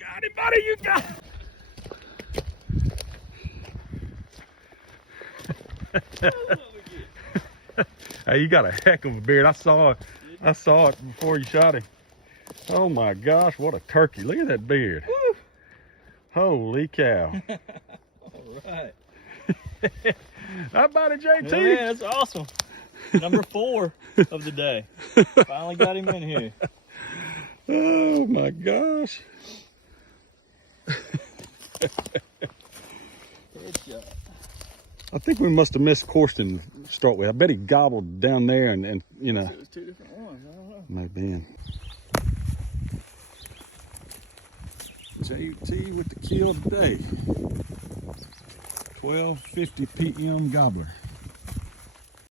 got it, buddy. You got it. Hey, you got a heck of a beard. I saw it before you shot him. Oh my gosh, what a turkey. Look at that beard. Woo. Holy cow. All right. How about it, JT? Yeah, that's awesome. Number 4 of the day. Finally got him in here. Oh my gosh. Headshot. I think we must have missed Corsten to start with. I bet he gobbled down there and you know. It was 2 different ones. I don't know. Maybe. JT with the kill today. 12:50 p.m. gobbler.